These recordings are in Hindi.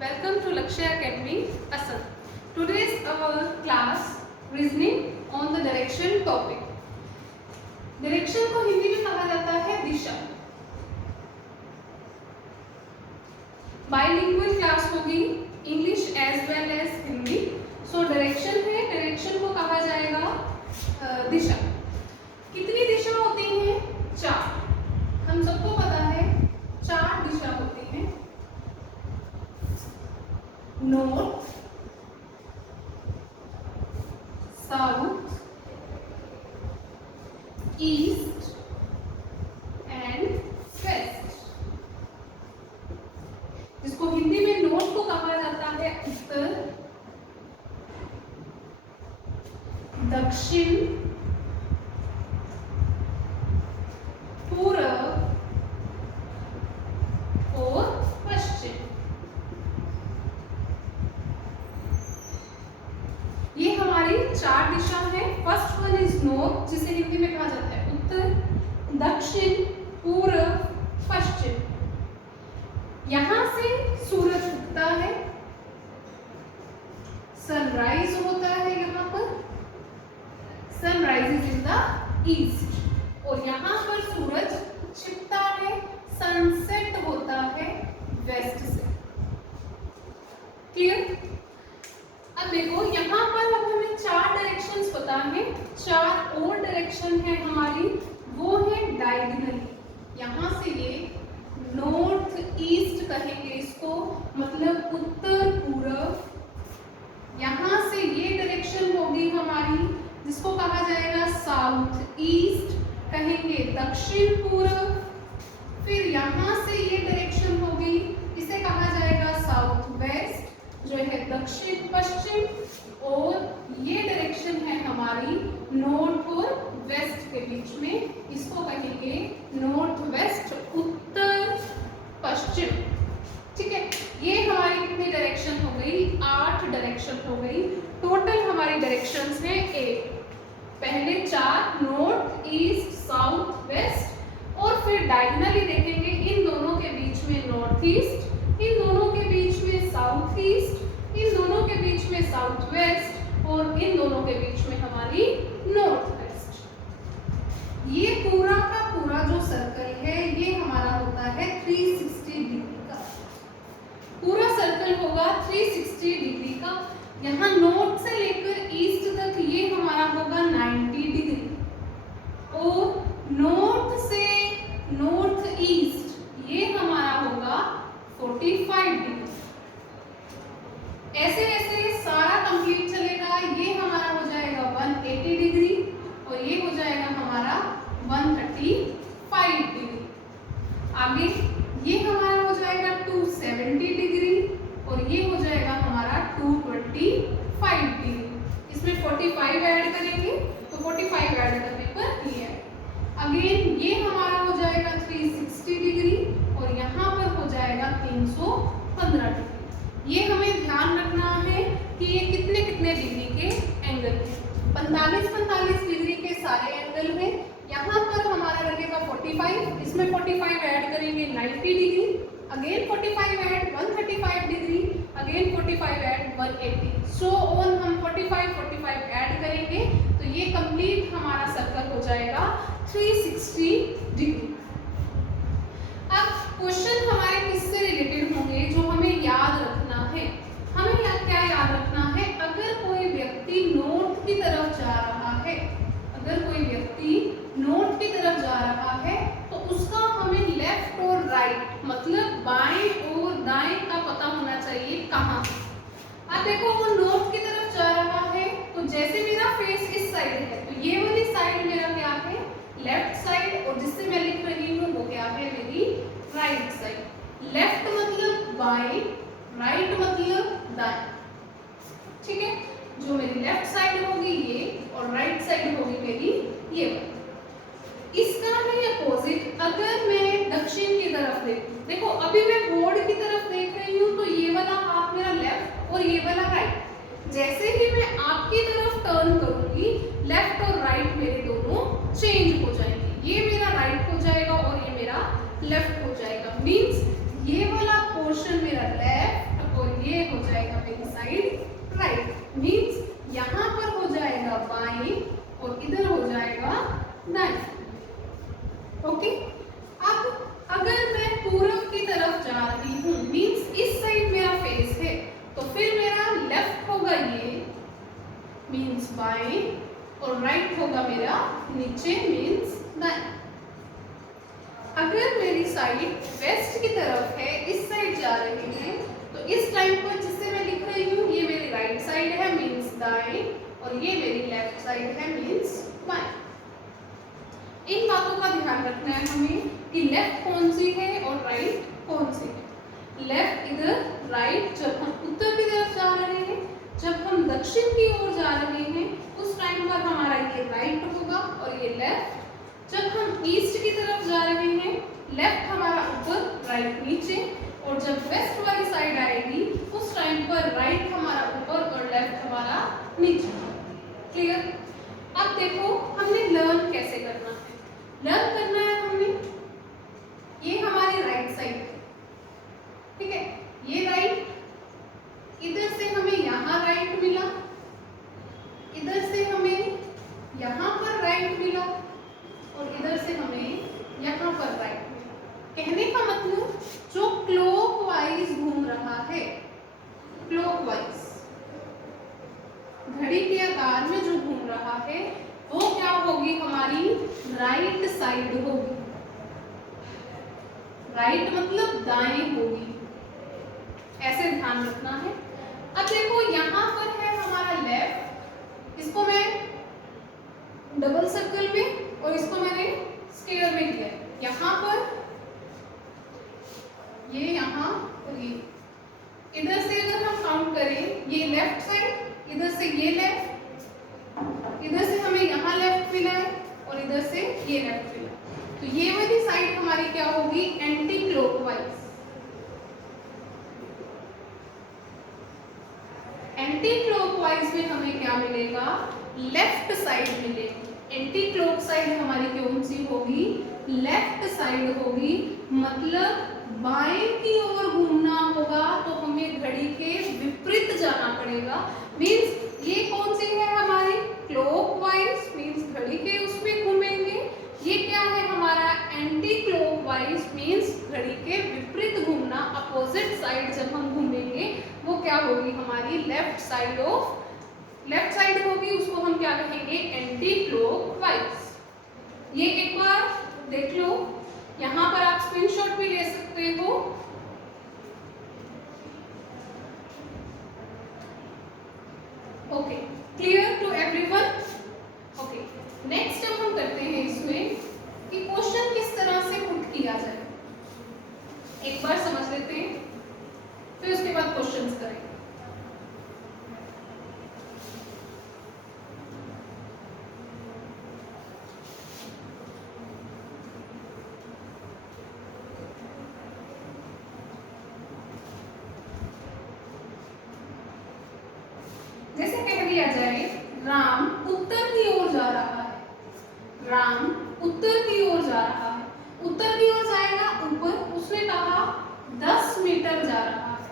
Welcome to Lakshya Academy, Assam. Today's our class reasoning on the direction topic. Direction को हिंदी में कहा जाता है दिशा. Bilingual class होगी English as well as Hindi. So direction है, direction को कहा जाएगा दिशा. कितनी दिशा होती हैं? 4. हम सबको पता है 4 दिशा होती हैं. North, south, east and west. जिसको हिंदी में नॉर्थ को कहा जाता है उत्तर, दक्षिण, पूर्व और पश्चिम. ये हमारी 4 दिशा है. फर्स्ट वन इज नॉर्थ, जिसे हिंदी में कहा जाता है उत्तर, दक्षिण, पूर्व, पश्चिम. यहां से सूरज उगता है, सनराइज होता है. यहाँ पर sunrise is in the east, और यहाँ पर सूरज छिपता है, सनसेट होता है वेस्ट से. क्लियर? अब देखो यहाँ पर अब हमें 4 डायरेक्शंस पता है. 4 और डायरेक्शन है हमारी, वो है डायगोनली. यहाँ से ये नॉर्थ ईस्ट कहेंगे इसको, मतलब उत्तर पूर्व. यहाँ से ये डायरेक्शन होगी हमारी, जिसको कहा जाएगा साउथ ईस्ट, कहेंगे दक्षिण पूर्व. फिर यहाँ से ये डायरेक्शन होगी, इसे कहा जाएगा साउथ वेस्ट, जो है दक्षिण पश्चिम. और ये डायरेक्शन है हमारी नॉर्थ और वेस्ट के बीच में, इसको कहेंगे नॉर्थ वेस्ट, उत्तर पश्चिम. ठीक है, ये हमारी कितनी डायरेक्शन हो गई? 8 डायरेक्शन हो गई. टोटल हमारी डायरेक्शंस हैं 8. पहले 4 नॉर्थ ईस्ट साउथ वेस्ट, और फिर डायगोनली देखेंगे इन दोनों के बीच में नॉर्थ ईस्ट, इन दोनों के बीच में साउथ ईस्ट, इन दोनों के बीच में साउथ वेस्ट, और इन दोनों के बीच में हमारी नॉर्थ वेस्ट. ये पूरा का पूरा जो सर्कल है ये हमारा होता है 360 डिग्री का. पूरा सर्कल होगा 360 डिग्री का. यहाँ नॉर्थ से लेकर ईस्ट तक ये हमारा होगा 90 डिग्री, और नॉर्थ से नॉर्थ ईस्ट ये हमारा होगा 45 डिग्री. ऐसे ऐसे सारा कंप्लीट चलेगा. ये हमारा हो जाएगा 180 डिग्री, और ये हो जाएगा हमारा 135 डिग्री. आगे ये हमारा हो जाएगा 270 डिग्री, और ये हो जाएगा हमारा 225 डिग्री. इसमें 45 ऐड करेंगे तो 45 ऐड करने पर ये है. अगेन ये हमारा हो जाएगा 360 डिग्री, और यहाँ पर हो जाएगा 315 डिग्री. ये हमें ध्यान रखना है कि ये कितने कितने डिग्री के एंगल हैं. 45 डिग्री के सारे एंगल हैं. यहाँ पर हमारा लगेगा 45, इसमें 45 ऐड करेंगे 90 degree, again 45 add 135 degree, again 45 add 180. So on हम 45 ऐड करेंगे तो ये कंप्लीट हमारा सर्कल हो जाएगा 360 डिग्री. अब क्वेश्चन हमारे किससे रिलेटेड होंगे जो हमें याद रखना है? हमें क्या याद रखना है? अगर कोई व्यक्ति नॉर्थ की तरफ जा रहा है, अगर कोई व्यक्ति नॉर्थ की तरफ जा रहा है तो उसका हमें लेफ्ट और राइट, मतलब बाएं और दाएं का पता होना चाहिए कहाँ. अब देखो वो नॉर्थ की तरफ जा रहा है, तो जैसे मेरा फेस इस साइड है तो ये वाली साइड मेरा क्या है? लेफ्ट साइड, और जिससे मैं लिख रही हूँ वो क्या है? मेरी राइट साइड. लेफ्ट मतलब बाएं, राइट मतलब दाएं. ठीक है, जो मेरी लेफ्ट साइड होगी ये, और राइट साइड होगी मेरी ये. इसका ही अपोजिट अगर मैं दक्षिण की तरफ देखूं, देखो अभी मैं बोर्ड की तरफ देख रही हूँ तो ये वाला हाथ मेरा लेफ्ट और ये वाला राइट. जैसे ही मैं आपकी तरफ टर्न करूंगी, लेफ्ट और राइट मेरे दोनों चेंज हो जाएंगे. ये मेरा राइट हो जाएगा और ये मेरा लेफ्ट हो जाएगा. मींस ये वाला पोर्शन मेरा लेफ्ट और गया नीचे मीन्स दाएं। अगर मेरी साइड वेस्ट की तरफ है, इस साइड जा रही है, तो इस टाइम पर जिससे मैं लिख रही हूँ ये मेरी राइट साइड है मीन्स दाएं और ये मेरी लेफ्ट साइड है मीन्स बाएं। इन बातों का ध्यान रखना है हमें कि लेफ्ट कौन सी है और राइट कौन सी है। लेफ्ट इधर, राइट जब हम उत्तर की तरफ जा रहे हैं, जब हम दक्षिण की ओर जा रहे हैं उस टाइम पर हमारा ये राइट होगा और ये लेफ्ट। जब हम ईस्ट की तरफ जा रहे हैं, लेफ्ट हमारा ऊपर, राइट नीचे, और जब वेस्ट वाली साइड आएगी उस टाइम पर राइट हमारा ऊपर और लेफ्ट हमारा नीचे। क्लियर? अब देखो हमने लर्न कैसे करना है। लर्न करना है हमने, ये हमारी राइट साइड है, ठीक है, ये राइट, इधर से हमें यहाँ राइट मिला, इधर से हमें यहाँ पर राइट मिला और इधर से हमें यहाँ पर राइट मिला। कहने का मतलब जो क्लॉकवाइज घूम रहा है, क्लॉकवाइज घड़ी के आकार में जो घूम रहा है वो क्या होगी, हमारी राइट साइड होगी। राइट मतलब दाएं होगी, ऐसे ध्यान रखना है। अब देखो यहाँ पर है हमारा लेफ्ट, इसको मैं डबल सर्कल में और इसको मैंने स्क्वायर में किया। यहाँ पर ये, यहाँ और ये, इधर से अगर हम काउंट करें ये लेफ्ट साइड, इधर से ये लेफ्ट, इधर से हमें यहाँ लेफ्ट मिला है और इधर से ये लेफ्ट मिला, तो ये वाली साइड हमारी क्या होगी, एंटी क्लॉकवाइज। एंटी क्लॉकवाइज में हमें क्या मिलेगा, लेफ्ट साइड मिलेगी। एंटी क्लॉक साइड हमारी कौन सी होगी, लेफ्ट साइड होगी। मतलब बाएं की ओर घूमना होगा तो हमें घड़ी के विपरीत जाना पड़ेगा। मींस ये कौन सी है हमारी, क्लॉकवाइज, मींस घड़ी के उसमें घूमेंगे। ये क्या है हमारा, एंटी क्लॉकवाइज, मींस घड़ी के विपरीत घूमना। अपोजिट साइड जब हम घूमेंगे वो क्या होगी, हमारी left side of, left side होगी, उसको हम क्या कहेंगे, एंटी क्लॉकवाइज। ये एक बार देख लो, यहाँ पर आप स्क्रीनशॉट भी ले सकते हो। Okay, clear to everyone? Okay, next अब हम करते हैं इसमें कि क्वेश्चन किस तरह से पुट किया जाए। एक बार समझ लेते हैं, फिर उसके बाद क्वेश्चंस करेंगे। जैसे कह दिया जाए राम उत्तर की ओर जा रहा है, राम उत्तर की ओर जा रहा है, उत्तर की ओर जाएगा ऊपर, उसने कहा 10 मीटर जा रहा है,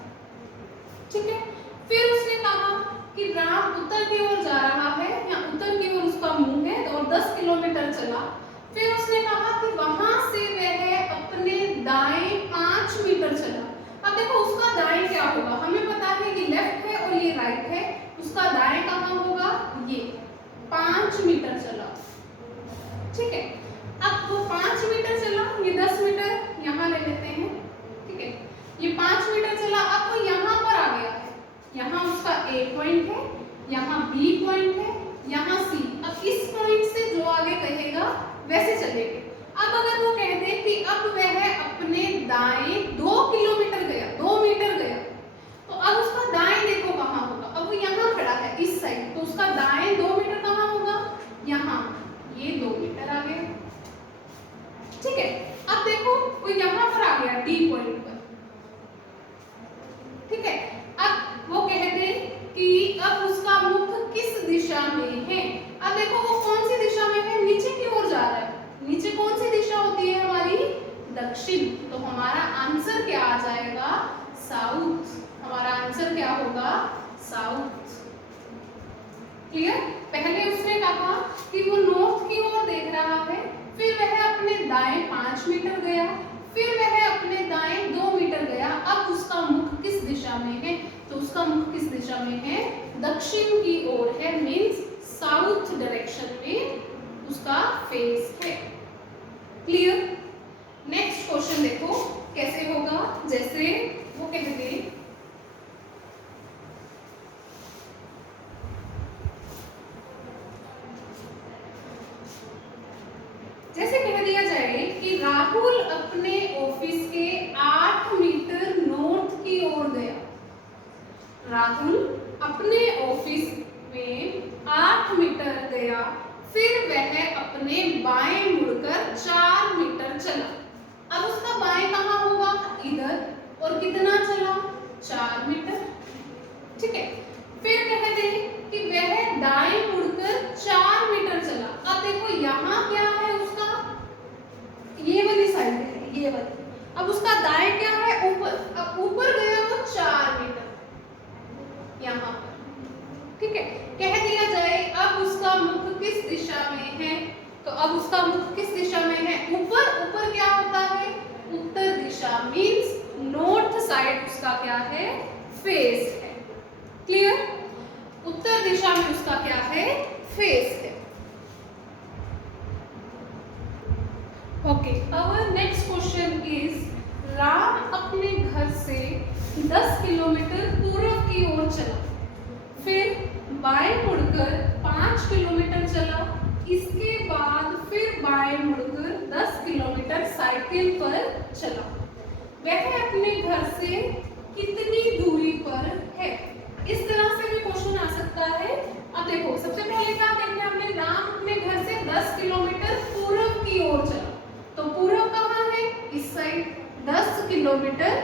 ठीक है। फिर उसने कहा कि राम उत्तर की ओर जा रहा है, या उत्तर की ओर उसका मुंह है और 10 किलोमीटर चला। फिर उसने कहा कि वहां से वह अपने दाएं 5 मीटर चला। अब देखो उसका दाएं क्या होगा, हमें पता है कि लेफ्ट है और ये राइट है, उसका दाएं कहाँ होगा, ये 5 मीटर चला, ठीक है। अब वो 5 मीटर चला, ये 10 मीटर यहाँ ले लेते हैं, ठीक है। ये 5 मीटर चला, अब वो यहाँ पर आ गया है, यहाँ उसका A पॉइंट है, यहाँ B पॉइंट है, यहाँ C। अब इस पॉइंट से जो आगे कहेगा वैसे चलेंगे। अब अगर वो कह दे कि अब वह अपने दाएं 2 किलोमीटर गया, 2 मीटर गया, तो अब उसका दाएं देखो कहाँ होगा। अब वो यहाँ खड़ा है इस साइड, तो उसका दाएं 2 मीटर कहाँ होगा, यहाँ, ये 2 मीटर आ गया, ठीक है। अब देखो वो यहाँ पर आ गया D पॉइंट पर, ठीक है। अब वो कह दे कि अब उसका मुख किस दिशा में है। अब देखो वो कौन सी दिशा में है, नीचे की ओर जा रहा है। नीचे कौन सी दिशा होती है हमारी, दक्षिण। तो हमारा आंसर क्या आ जाएगा, साउथ। हमारा आंसर क्या होगा, साउथ। क्लियर? पहले उसने कहा कि वो नॉर्थ की ओर देख रहा है, फिर वह अपने दाएं 5 मीटर गया, फिर वह अपने दाएं 2 मीटर गया। अब उसका मुख किस दिशा में है, तो उसका मुख किस दिशा में है, दक्षिण की ओर है, मींस साउथ डायरेक्शन में उसका फेस है। क्लियर? नेक्स्ट क्वेश्चन देखो कैसे होगा। जैसे वो कह दे, जैसे कह दिया जाए कि राहुल अपने ऑफिस के 8 मीटर नॉर्थ की ओर गया। राहुल अपने ऑफिस में 8 मीटर गया, फिर वह अपने बाएं मुड़कर 4 मीटर चला। अब उसका बाएं कहाँ होगा? इधर। और कितना चला? 4 मीटर। ठीक है। फिर कह दे कि वह दाएं मुड़कर 4 मीटर चला। अब देखो यहाँ क्या है उसका, ये वाली साइड है, ये वाली। अब उसका दाएं क्या है? ऊपर। अब ऊपर गया वो 4 मीटर यहाँ पर। ठीक है। कह दिया जाए अब उसका मुख किस दिशा में है, तो अब उसका मुख किस दिशा में है? ऊपर। ऊपर क्या होता है? उत्तर दिशा, मींस नॉर्थ साइड उसका क्या है? फेस है। क्लियर? उत्तर दिशा में उसका क्या है? फेस है। Okay, our next question is Ram अपने घर से 10 किलोमीटर पूर्व की ओर चला, फिर बाएं मुड़कर 5 किलोमीटर चला, इसके बाद फिर बाएं मुड़कर 10 किलोमीटर साइकिल पर चला। वह अपने घर से कितनी दूरी पर है? इस तरह से भी क्वेश्चन आ सकता है। अब देखो सबसे पहले क्या देखते हैं हमने, राम अपने घर से 10 किलोमीटर पूर्व की ओर चला, तो पूर्व कहाँ है? इस साइड। 10 किलोमीटर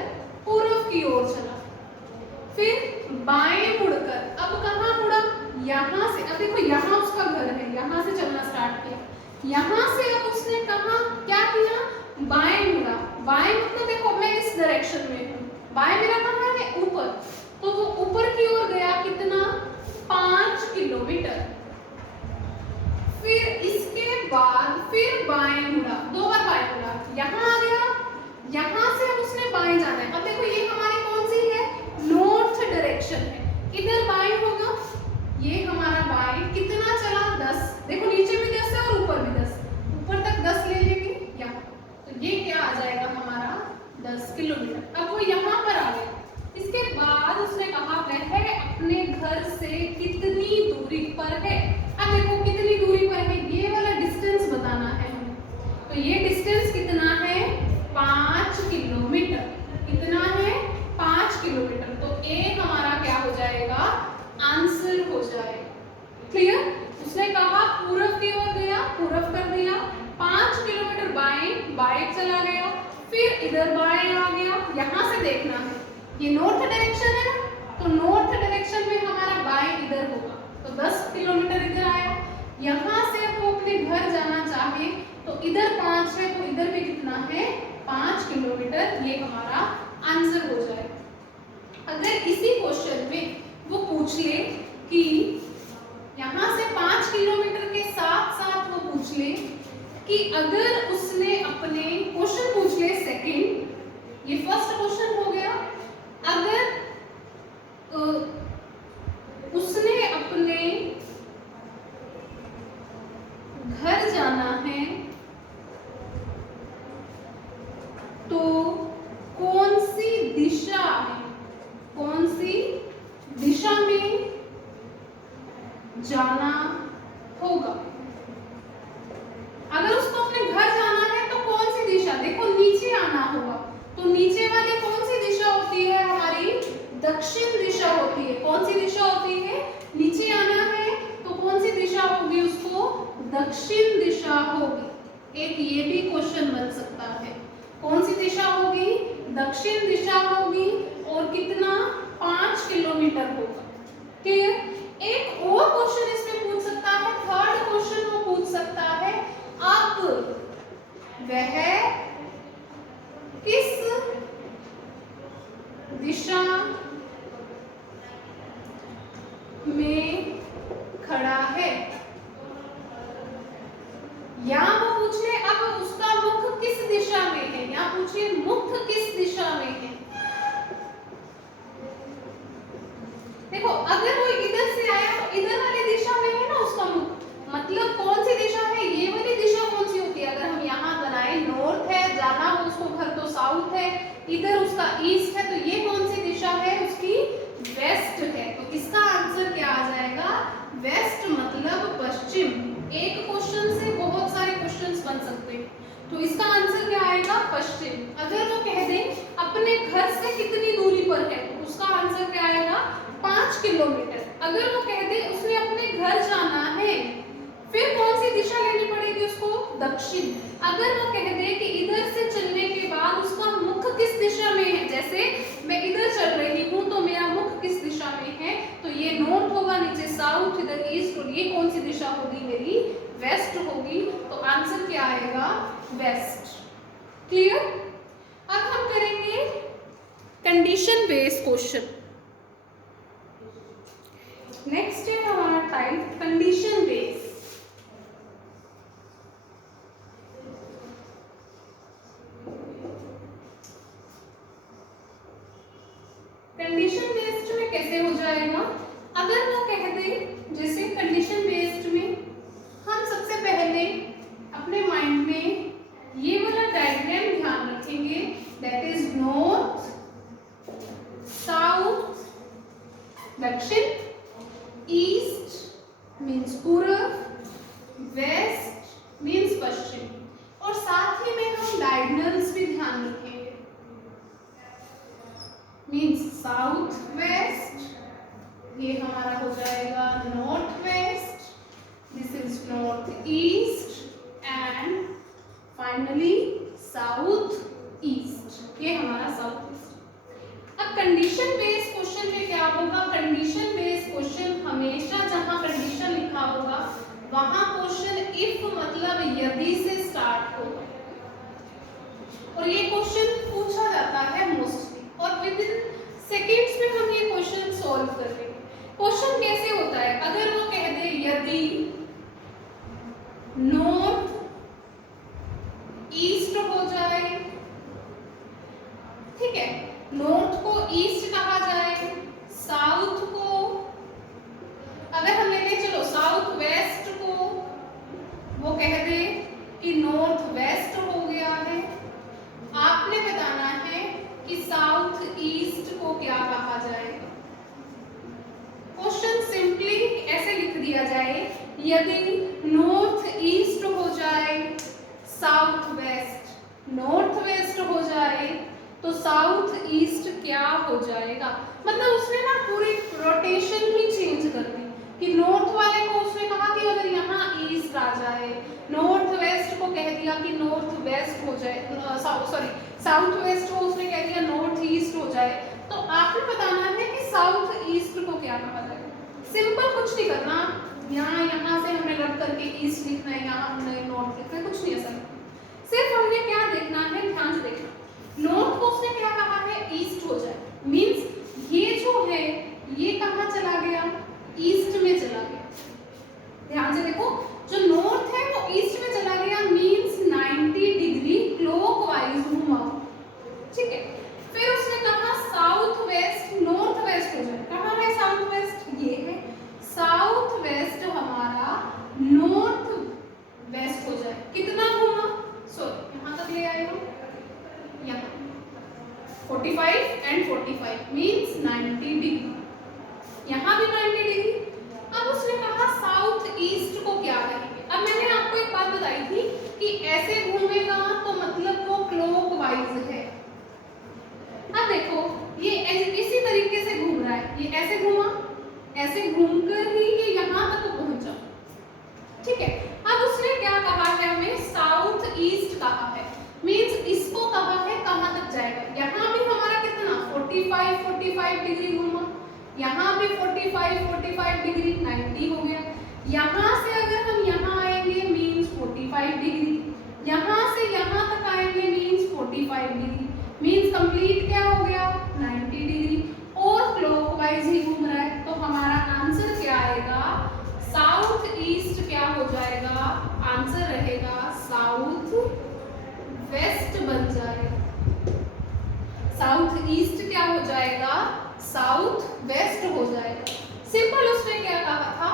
पूर्व की ओर चला, फिर बाएं मुड़कर, अब कहाँ मुड़ा? यहाँ से। अब देखो यहाँ उसका घर है, यहाँ से चलना स्टार्ट किया, यहाँ से अब उसने कहा क्या किया? बाएं मुड़ा। बाएं मतलब देखो मैं इस डायरेक्शन में हूँ, बाएं मेरा कहाँ है? ऊपर। तो वो ऊपर की ओर गया, कितना? 5 किलोमीटर। फिर इसके बाद फिर बाएं मुड़ा, 2 बार बाएं मुड़ा, यहाँ आ गया, यहाँ से अब उसने बाएं जाना है। अब देखो ये हमारी कौन सी है? नॉर्थ डायरेक्शन है, इधर बाएं होगा, ये हमारा बाएं। कितना चला? 10। देखो नीचे भी 10 है और ऊपर भी 10, ऊपर तक 10 ले लेंगे यहाँ, तो ये क्या आ जाएगा हमारा? 10 किलोमीटर। अब वो यहाँ पर आ गया। इसके बाद उसने कहा वह अपने घर से कितनी दूरी पर है। अब देखो कितनी दूरी पर है, ये वाला डिस्टेंस बताना है हमें। तो ये डिस्टेंस कितना है? 5 किलोमीटर। कितना है? 5 किलोमीटर। तो ए हमारा क्या हो जाएगा? आंसर हो जाएगा। क्लियर? उसने कहा पूर्व की ओर गया, पूर्व कर दिया, 5 किलोमीटर बाएं, बाएं चला गया, फिर इधर बाएं आ गया। यहाँ से देखना है, ये नॉर्थ डायरेक्शन है ना, तो नॉर्थ डायरेक्शन में हमारा बाएं इधर होगा, तो 10 किलोमीटर इधर आया। यहाँ से वो अपने घर जाना चाहे तो इधर 5 है, तो इधर भी कितना है? 5 किलोमीटर। ये हमारा आंसर हो जाए। अगर इसी क्वेश्चन में वो पूछ ले कि यहाँ से 5 किलोमीटर के साथ साथ वो पूछ ले कि अगर उसने अपने, क्वेश्चन पूछ ले सेकंड, ये फर्स्ट क्वेश्चन हो गया, अगर उसने अपने घर जाना है तो कौन सी दिशा में, कौन सी दिशा में जाना होगा? अगर उसको अपने घर जाना है तो कौन सी दिशा? देखो नीचे आना होगा, तो नीचे वाली कौन सी दिशा होती है हमारी? दक्षिण दिशा होती है। कौन सी दिशा होती है? नीचे आना है तो कौन सी दिशा होगी उसको? दक्षिण दिशा होगी। एक ये भी क्वेश्चन बन सकता है, कौन सी दिशा होगी? दक्षिण दिशा होगी, और कितना? 5 किलोमीटर होगा। क्लियर? एक और क्वेश्चन इसमें पूछ सकता है, थर्ड क्वेश्चन वो पूछ सकता है, अब वह किस दिशा में खड़ा है? या वो पूछ ले अब उसका मुख किस दिशा में है, या पूछे मुख किस दिशा में है। देखो अगर वो इधर से आया तो इधर वाली दिशा में है ना उसका मुख, मतलब कौन सी दिशा है? साउथ है, इधर उसका ईस्ट है, तो ये कौन सी दिशा है उसकी? वेस्ट है। तो इसका आंसर क्या आ जाएगा? वेस्ट मतलब पश्चिम। एक क्वेश्चन से बहुत सारे क्वेश्चंस बन सकते हैं, तो इसका आंसर क्या आएगा? पश्चिम। अगर वो कह दे अपने घर से कितनी दूरी पर है, तो उसका आंसर क्या आएगा? 5 किलोमीटर। अगर वो कह दे उसने अपने घर जाना है, फिर कौन सी दिशा लेनी पड़ेगी उसको? दक्षिण। अगर वो कह दे कि इधर से चलने के बाद उसका मुख किस दिशा में है, जैसे मैं इधर चल रही हूँ तो मेरा मुख किस दिशा में है, तो ये नॉर्थ होगा, नीचे साउथ, इधर ईस्ट, और ये कौन सी दिशा होगी मेरी? वेस्ट होगी। तो आंसर क्या आएगा? वेस्ट। क्लियर? अब हम करेंगे कंडीशन बेस्ड क्वेश्चन। नेक्स्ट है हमारा type condition based. Condition based में कैसे हो जाएगा? अगर वो कह दे, जैसे कंडीशन बेस्ड में हम सबसे पहले अपने माइंड में ये वाला डायग्राम ध्यान रखेंगे, दैट इज नॉर्थ, साउथ दक्षिण, ईस्ट मीन्स पूर्व, वेस्ट मीन्स पश्चिम, और साथ ही में हम डायगोनल्स भी ध्यान रखेंगे, मीन्स साउथ वेस्ट, ये हमारा हो जाएगा north west, this is north east, and finally south east, ये हमारा साउथ ईस्ट। अब कंडीशन बेस्ड क्वेश्चन में क्या होगा? कंडीशन बेस्ड क्वेश्चन हमेशा जहां कंडीशन लिखा होगा वहां क्वेश्चन इफ मतलब यदि से स्टार्ट होगा, और ये क्वेश्चन पूछा जाता है मोस्टली, और विद इन सेकेंड्स में हम ये क्वेश्चन सॉल्व कर लेंगे। क्वेश्चन कैसे होता है? अगर वो कह दे यदि नॉर्थ ईस्ट हो जाए, ठीक है, नॉर्थ को ईस्ट कहा जाए, साउथ को अगर हम ले लें, चलो साउथ वेस्ट को वो कह दे कि नॉर्थ वेस्ट हो गया है, आपने बताना है कि साउथ ईस्ट को क्या कहा जाएगा। क्वेश्चन सिंपली ऐसे लिख दिया जाए, यदि नॉर्थ ईस्ट हो जाए, साउथ वेस्ट नॉर्थ वेस्ट हो जाए, तो साउथ ईस्ट क्या हो जाएगा। मतलब उसने ना पूरी रोटेशन ही चेंज कर दी, कि नॉर्थ वाले को उसने कहा कि अगर यहाँ ईस्ट आ जाए, नॉर्थ वेस्ट को कह दिया कि नॉर्थ वेस्ट हो जाए, सॉरी साउथ वेस्ट को उसने कह दिया नॉर्थ ईस्ट हो जाए, तो आपने बताना है कि साउथ ईस्ट को क्या कहा जाए। सिंपल, कुछ नहीं करना, यहाँ से हमने रट करके ईस्ट लिखना है, यहाँ हमने नॉर्थ लिखना है, कुछ नहीं ऐसा। सिर्फ हमने क्या देखना है, ध्यान से देखना, नॉर्थ को उसने क्या कहा है? ईस्ट हो जाए, मीन्स ये जो है ये कहाँ चला गया? ईस्ट में चला गया। ध्यान से देखो, जो नॉर्थ है वो ईस्ट में चला गया, मीन्स 90 डिग्री क्लॉकवाइज घूमा, ठीक है। फिर उसने कहा साउथ वेस्ट नॉर्थ वेस्ट हो जाए, कहाँ है साउथ वेस्ट? ये है, साउथ वेस्ट हमारा नॉर्थ वेस्ट हो जाए, कितना घूमा? सॉरी यहाँ तक ले आए हम, यहाँ 45 एंड 45 मीन्स 90 डिग्री, यहाँ भी 90 डिग्री। अब उसने कहा साउथ ईस्ट को क्या कहेंगे। अब मैंने आपको एक बात बताई थी कि ऐसे घूमेगा तो मतलब वो क्लॉकवाइज है। अब देखो ये इसी तरीके से घूम रहा है, ये ऐसे घूमा, ऐसे घूमकर ही ये यहाँ तक पहुंचा, ठीक है। अब उसने क्या कहा है, हमें साउथ ईस्ट कहा है, मीन्स इसको कहा है कहाँ तक जाएगा। यहाँ भी हमारा कितना 45 डिग्री घूमा, यहाँ भी 45 डिग्री 90 हो गया। यहाँ से अगर हम यहाँ आएंगे मीन्स 45 डिग्री, यहाँ से यहाँ तक आएंगे मीन्स 45 डिग्री, मीन्स कंप्लीट क्या हो गया 90 डिग्री, और क्लॉकवाइज ही घूम रहा है। तो हमारा आंसर क्या आएगा? साउथ ईस्ट क्या हो जाएगा? आंसर रहेगा साउथ वेस्ट बन जाएगा। साउथ ईस्ट क्या हो जाएगा? साउथ वेस्ट हो जाएगा। सिंपल, उसने क्या कहा था?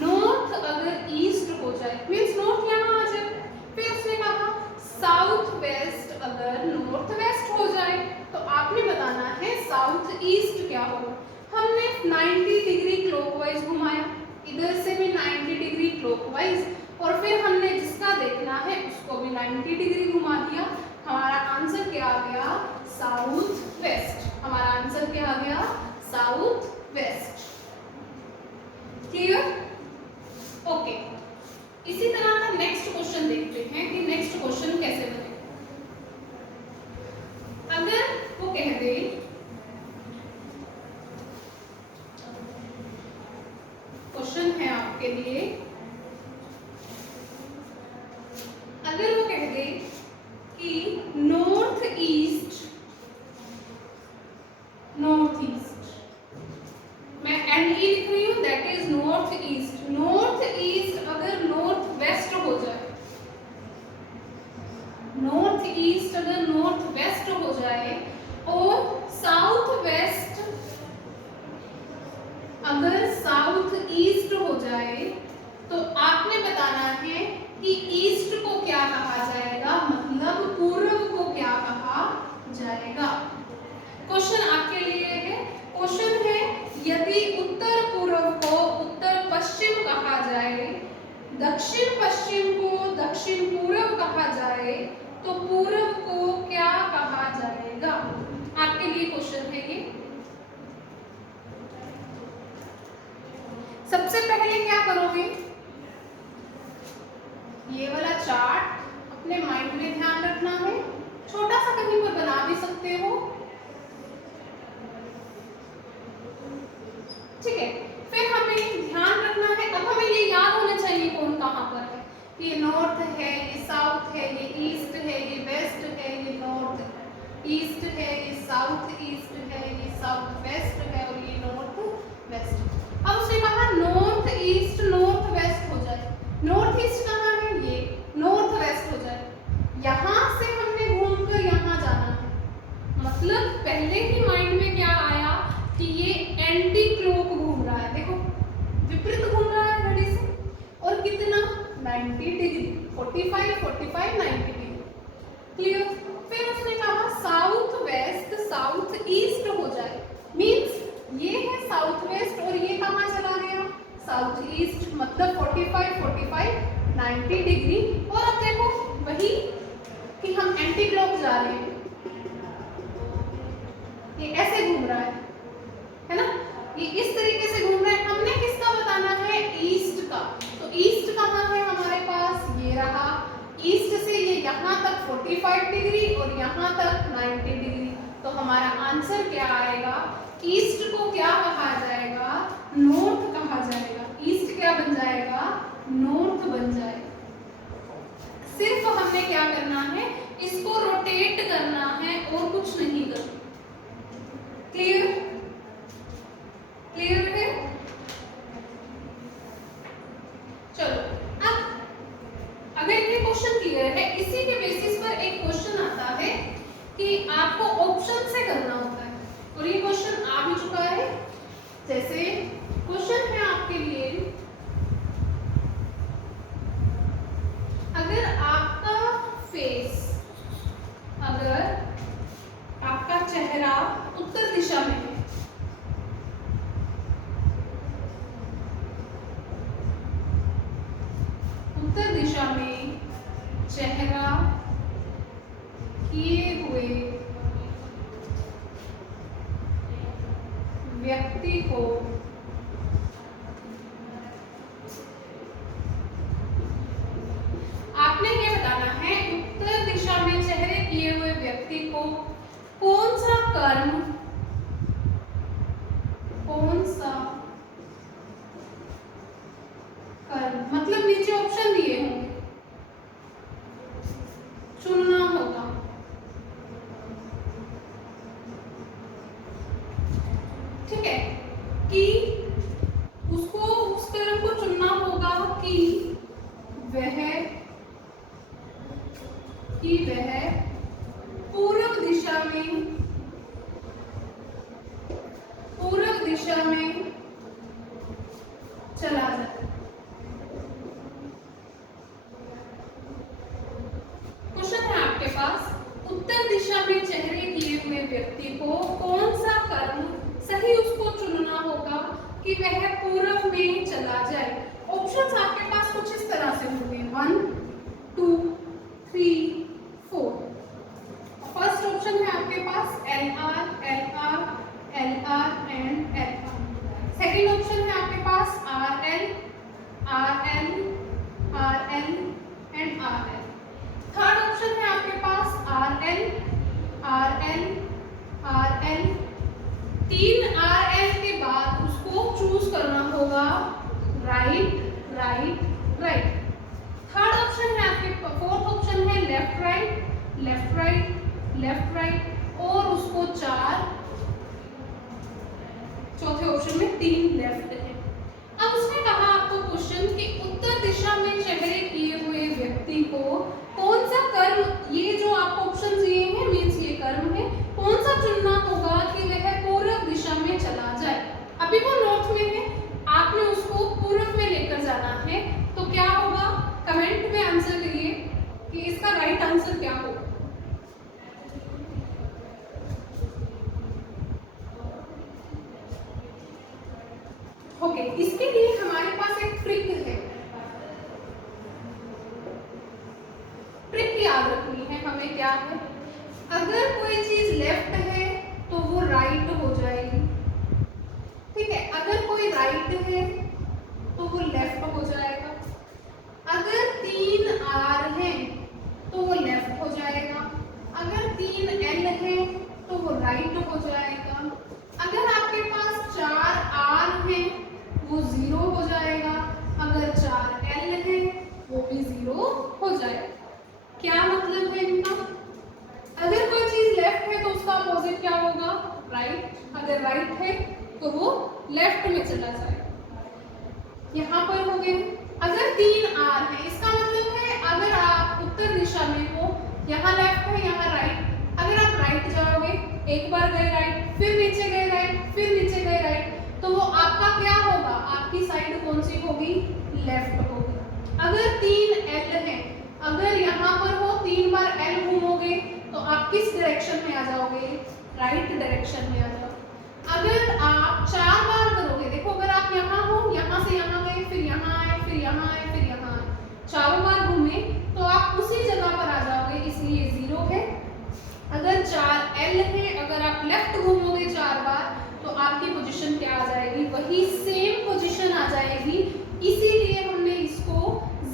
नॉर्थ अगर ईस्ट हो जाए मीन्स नॉर्थ यहाँ आ जाए। फिर उसने कहा साउथ वेस्ट अगर नॉर्थ वेस्ट हो जाए तो आपने बताना है साउथ ईस्ट क्या होगा। हमने 90 डिग्री क्लॉकवाइज घुमाया, इधर से भी 90 डिग्री क्लॉकवाइज, और फिर हमने जिसका देखना है उसको भी 90 डिग्री घुमा दिया। हमारा आंसर क्या आ गया? South west. हमारा आंसर क्या आ गया? South west. क्लियर? ओके, इसी तरह का नेक्स्ट क्वेश्चन देखते हैं कि नेक्स्ट क्वेश्चन कैसे बने। अगर वो कह दे क्वेश्चन है आपके लिए, अगर वो कह दे कि नॉर्थ ईस्ट, मैं NE लिख रही हूँ, that is north east. North east अगर नॉर्थ वेस्ट हो जाए, नॉर्थ ईस्ट अगर नॉर्थ वेस्ट हो जाए और साउथ वेस्ट अगर साउथ ईस्ट हो जाए, तो आपने बताना है कि ईस्ट को क्या कहा जाएगा, मतलब पूर्व को क्या कहा जाएगा। क्वेश्चन आपके लिए है, क्वेश्चन है यदि उत्तर पूर्व को उत्तर पश्चिम कहा जाए, दक्षिण पश्चिम को दक्षिण पूर्व कहा जाए, तो पूर्व को क्या कहा जाएगा। आपके लिए क्वेश्चन है ये। सबसे पहले क्या करोगे, ये वाला चार्ट अपने माइंड में ध्यान रखना है, छोटा सा कहीं पर बना भी सकते हो, ठीक है। फिर हमें ध्यान रखना है, अब हमें ये याद होना चाहिए कौन कहाँ पर है। ये नॉर्थ है, ये साउथ है, ये ईस्ट है, ये वेस्ट है, ये नॉर्थ ईस्ट है, ये साउथ ईस्ट है, ये साउथ वेस्ट है और ये नॉर्थ वेस्ट। अब उसने कहा नॉर्थ ईस्ट नॉर्थ वेस्ट हो जाए। नॉर्थ ईस्ट कहाँ है? ये नॉर्थ वेस्ट हो जाए। यहाँ से हमने घूमकर यहाँ जाना है, मतलब पहले ही माइंड में क्या आया कि ये एंटी क्लॉक घूम रहा है, देखो विपरीत घूम रहा है घड़ी से, और कितना 90 डिग्री, 45 45 90 डिग्री। क्लियर? फिर उसने कहा साउथ वेस्ट साउथ ईस्ट हो जाए, मींस ये है साउथ वेस्ट और ये कहाँ चला गया? साउथ ईस्ट, मतलब 45 45 90 डिग्री। और अब देखो वही कि हम एंटी क्लॉक जा रहे हैं, ये ऐसे घूम रहा है ना, ये इस तरीके से घूम रहा है। हमने किसका बताना है? ईस्ट का। तो ईस्ट कहाँ है हमारे पास? ये रहा। ईस्ट से ये यहाँ तक 45 डिग्री और यहाँ तक 90 डिग्री। तो हमारा आंसर क्या आएगा? ईस्ट को क्या कहा जाएगा? नॉर्थ कहा जाएगा। ईस्ट क्या बन जाएगा? नॉर्थ बन जाएगा। सिर्फ हमने क्या करना है? इसको रोटेट करना है और कुछ नहीं करना। क्लियर? क्लियर है? चलो, अब अगर ये क्वेश्चन क्लियर है, इसी के बेसिस पर एक क्वेश्चन आता है कि आपको ऑप्शन से करना होता है, और ये क्वेश्चन आ भी चुका है। जैसे क्वेश्चन है आपके लिए, अगर आपका फेस, अगर आपका चेहरा उत्तर दिशा में है, उत्तर दिशा में चेहरा किए हुए व्यक्ति को आपने ये बताना है, उत्तर दिशा में चेहरे किए हुए व्यक्ति को कौन सा कर्म, कौन सा कर्म, मतलब नीचे ऑप्शन दिए होंगे, चुनना होगा। ठीक है, कि उसको उस कर्म को चुनना होगा कि वह पूर्व दिशा में चला जाए। क्वेश्चन है ही उसको चुनना होगा कि वह पूर्व में चला जाए। ऑप्शंस आपके पास कुछ इस तरह से होंगे 1 2 3 4। फर्स्ट ऑप्शन है आपके पास LR LR LR and LR। Second option है आपके पास RL RL RL and RL। Third option है आपके पास RL RL RL। 3 RL के बाद उसको चूज करना होगा right right right. Third option है आपके, फोर्थ ऑप्शन है left right left right left right और उसको 4। चौथे ऑप्शन में 3 लेफ्ट है। अब उसने कहा आपको क्वेश्चन कि उत्तर दिशा में चेहरे किए हुए व्यक्ति को कौन सा कर्म, ये जो आपको ऑप्शन दिए हैं मींस ये कर्म है, कौन सा चुनना होगा कि वह पूर्व दिशा में चला जाए। अभी वो नॉर्थ में है, आपने उसको पूर्व में लेकर जाना है, तो क्या होगा कमेंट में आंसर करिए कि इसका राइट आंसर क्या होगा। ओके, इसके लिए हमारे पास एक ट्रिक है। ट्रिक याद रखनी है हमें क्या है, अगर कोई चीज लेफ्ट है तो वो राइट हो जाएगी, ठीक है। अगर कोई राइट है तो वो लेफ्ट हो जाएगा। अगर 3 R है तो वो लेफ्ट हो जाएगा। अगर 3 L है तो वो राइट हो जाएगा। अगर आपके पास 4 R है वो 0 हो जाएगा। अगर 4 L है वो भी 0 हो जाएगा। क्या मतलब है इनका, अगर कोई चीज लेफ्ट है तो उसका अपोजिट क्या होगा राइट, अगर राइट है तो वो लेफ्ट में चला जाएगा। यहाँ पर हो गए। अगर 3 R है इसका मतलब है अगर आप उत्तर दिशा में हो, यहाँ लेफ्ट है यहाँ राइट, अगर आप राइट जाओगे, एक बार गए राइट, फिर नीचे गए राइट, फिर नीचे गए राइट, तो वो आपका क्या होगा, आपकी साइड कौन सी होगी, लेफ्ट होगी। अगर 3 L है, अगर यहाँ पर हो 3 बार L घूमोगे तो आप किस डायरेक्शन में आ जाओगे, राइट डायरेक्शन में आ जाओगे। अगर आप 4 बार करोगे, देखो अगर आप यहाँ हो, यहाँ से यहाँ गए, फिर यहाँ आए, फिर यहाँ आए, फिर यहाँ आए, 4 बार घूमे तो आप उसी जगह पर आ जाओगे, इसलिए 0 है। अगर 4 L है, अगर आप लेफ्ट घूमोगे 4 बार तो आपकी पोजीशन क्या आ जाएगी, वही सेम पोजीशन आ जाएगी, इसीलिए हमने इसको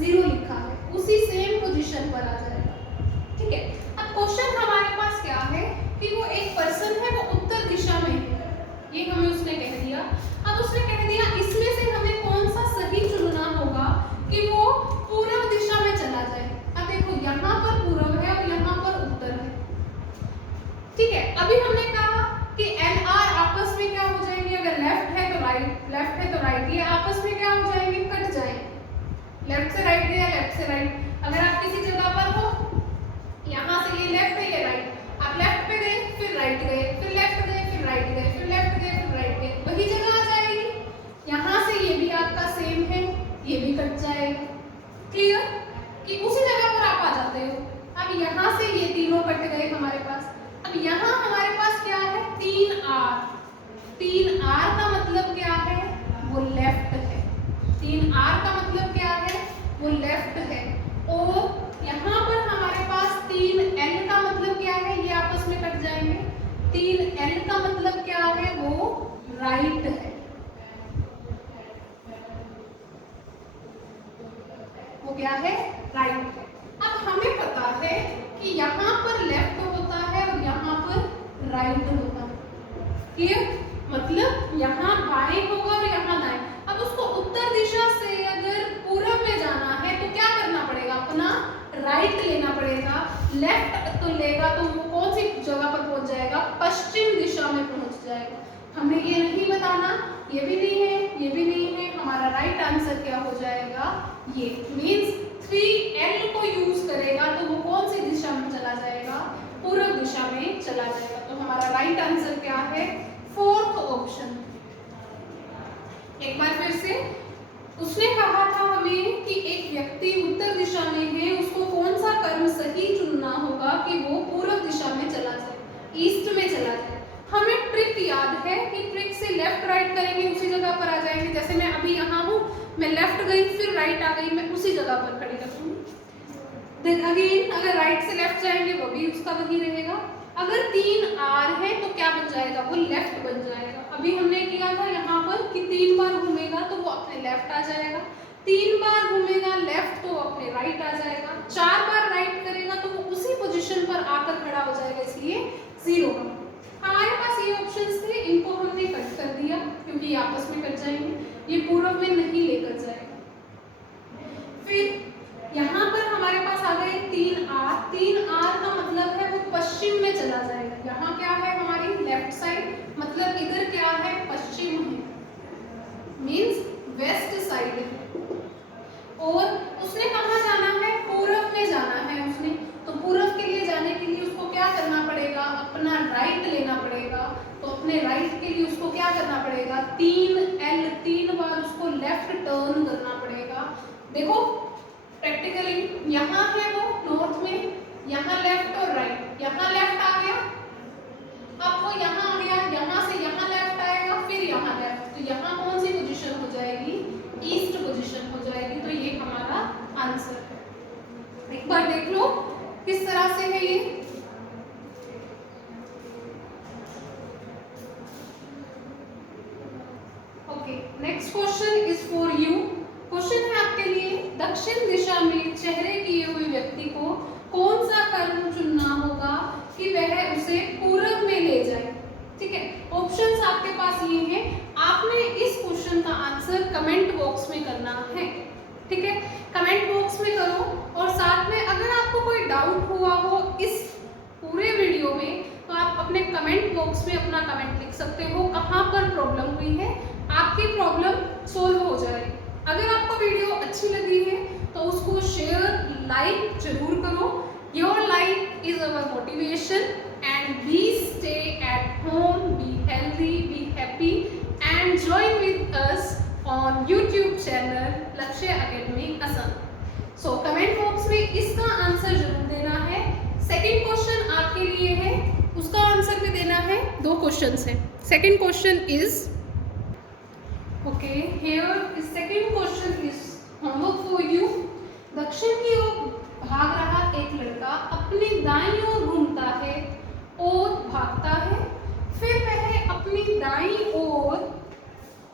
0 लिखा है, उसी सेम पोजीशन पर आ जाएगा, ठीक है। अब क्वेश्चन हमारे पास क्या है कि वो एक पर्सन है, वो उत्तर दिशा में है, ये हमें उसने कह दिया। अब उसने कह दिया इसमें से हमें कौन सा सही चुनना होगा कि वो पूर्व दिशा में चला जाए। अब देखो यहाँ पर पूर्व है और यहाँ पर उत्तर है, ठीक है। अभी हमने कहा कि LR आपस में क्या हो जाएंगे, अगर लेफ्ट है तो राइट, लेफ्ट है तो राइट, ये आपस में क्या हो जाएंगे, कट जाएंगे, लेफ्ट से राइट गया, लेफ्ट से राइट। अगर आप किसी जगह पर हो, यहाँ से ये लेफ्ट है ये राइट, आप लेफ्ट पे गए, फिर राइट गए, फिर लेफ्ट गए, फिर राइट गए, फिर लेफ्ट गए, फिर राइट गए, वही जगह आ जाएगी। यहाँ से ये भी आपका सेम है, ये भी कट जाएगा, क्लियर कि उसी जगह पर आप आ जाते हो। अब यहाँ से ये तीनों कट गए हमारे पास। अब यहाँ हमारे पास क्या है, 3 R। 3 R का मतलब क्या है, वो लेफ्ट है। 3 R का मतलब क्या है, वो लेफ्ट है। और यहाँ पर हमारे पास 3 L का मतलब क्या है, ये आपस में कट जाएंगे। 3 L का मतलब क्या है, वो राइट है, वो क्या है, राइट है। अब हमें पता है कि यहाँ पर लेफ्ट होता है और यहाँ पर राइट होता है, क्लियर, मतलब यहाँ बाएं होगा और यहाँ दाएं। अब उसको उत्तर दिशा से अगर पूर्व में जाना है तो क्या करना पड़ेगा, अपना राइट लेना पड़ेगा। लेफ्ट तो लेगा तो वो कौन सी जगह पर पहुंच जाएगा, पश्चिम दिशा में पहुंच जाएगा। हमने ये नहीं बताना, ये भी नहीं है, ये भी नहीं है, हमारा राइट आंसर क्या हो जाएगा, ये मीन्स 3L को यूज करेगा तो वो कौन सी दिशा में चला जाएगा, पूर्व दिशा में चला जाएगा। तो हमारा राइट आंसर क्या है, फोर्थ ऑप्शन। एक बार फिर से, उसने कहा था हमें कि एक व्यक्ति उत्तर दिशा में है, उसको कौन सा कर्म सही चुनना होगा कि वो पूर्व दिशा में चला जाए, ईस्ट में चला जाए। हमें ट्रिक याद है कि ट्रिक से लेफ्ट राइट करेंगे उसी जगह पर आ जाएंगे। जैसे मैं अभी यहाँ हूँ, मैं लेफ्ट गई फिर राइट आ गई, मैं उसी जगह पर खड़ी रखूंगी। देन अगेन अगर राइट से लेफ्ट जाएंगे वो भी उसका वही रहेगा। अगर 3 आर है तो क्या बन जाएगा, वो लेफ्ट बन जाएगा। अभी हमने किया था यहाँ पर कि 3 बार घूमेगा तो वो अपने लेफ्ट आ जाएगा, 3 बार घूमेगा लेफ्ट तो अपने राइट आ जाएगा, 4 बार राइट करेगा तो वो उसी पोजीशन पर आकर खड़ा हो जाएगा, इसलिए 0। हमारे पास ये ऑप्शंस थे, इनको हमने कट कर दिया क्योंकि ये आपस में कट जाएंगे, ये पूर्व में नहीं लेकर जाएगा। फिर यहाँ पर हमारे पास आ गए 3 आर। 3 आर का मतलब है वो पश्चिम में चला जाएगा। यहाँ क्या है हमारी लेफ्ट साइड, मतलब इधर क्या है पश्चिम है, मींस वेस्ट साइड है। और उसने कहाँ जाना है, पूर्व में जाना है उसने, तो पूर्व के लिए जाने के लिए उसको क्या करना पड़ेगा, अपना राइट लेना पड़ेगा। तो अपने राइट के लिए उसको क्या करना पड़ेगा, 3 बार उसको लेफ्ट टर्न करना पड़ेगा। देखो प्रैक्टिकली यहाँ है वो नॉर्थ में, यहाँ लेफ्ट और राइट, यहाँ लेफ्ट आ गया, अब वो यहाँ आ गया, यहाँ से यहाँ लेफ्ट आएगा, फिर यहाँ लेफ्ट, तो यहाँ कौन सी पोजीशन हो जाएगी, ईस्ट पोजीशन हो जाएगी। तो ये हमारा आंसर है। एक बार देख लो किस तरह से है ये। Okay, next question is for you. Question है आपके लिए, दक्षिण दिशा में चेहरे किए हुए व्यक्ति को कौन सा कर्म चुनना होगा कि वह उसे पूर्व में ले जाए। ठीक है, ऑप्शंस आपके पास ये हैं, आपने इस क्वेश्चन का आंसर कमेंट बॉक्स में करना है। ठीक है, कमेंट बॉक्स में करो, और साथ में अगर आपको कोई डाउट हुआ हो इस पूरे वीडियो में तो आप अपने कमेंट बॉक्स में अपना कमेंट लिख सकते हो, कहाँ पर प्रॉब्लम हुई है, आपकी प्रॉब्लम सोल्व हो जाएगी। अगर आपको वीडियो अच्छी लगी है तो उसको शेयर लाइक जरूर करो। Your like is our motivation and be stay at home, be healthy, be happy and join with us on YouTube channel Lakshya Academy Assam. So comment box में इसका आंसर जरूर देना है। सेकेंड क्वेश्चन आपके लिए है, उसका आंसर भी देना है। 2 क्वेश्चन है। Second question is okay, here is second question is homework for you। दक्षिण की ओर भाग रहा एक लड़का अपनी दाईं ओर घूमता है और भागता है, फिर वह अपनी दाईं ओर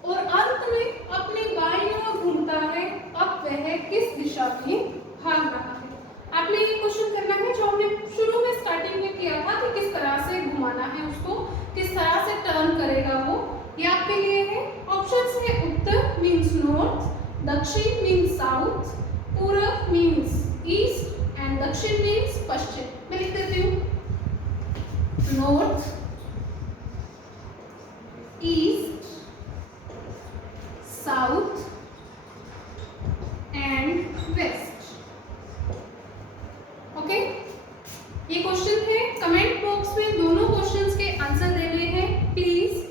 और अंत में अपनी बाईं ओर घूमता है। अब वह किस दिशा में भाग रहा है। आपने ये क्वेश्चन करना है जो हमने शुरू में स्टार्टिंग में किया था कि किस तरह से घुमाना है उसको, किस तरह से टर्न करेगा वो, ये आपके लिए है। ऑप्शंस है उत्तर मीन्स नॉर्थ, दक्षिण मीन्स साउथ, पूर्व मीन्स ईस्ट एंड दक्षिण मीन्स पश्चिम। मैं लिख देती हूँ, north, east, south and west. Okay, ये क्वेश्चन है, कमेंट बॉक्स में दोनों क्वेश्चंस के आंसर देने हैं प्लीज।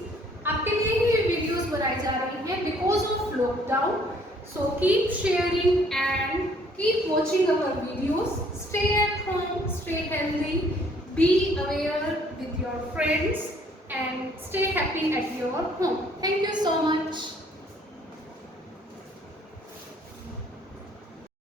आपके लिए ही वीडियोस बनाई जा रही हैं because of lockdown. So keep sharing and keep watching our videos. Stay at home, stay healthy, be aware with your friends and stay happy at your home. Thank you.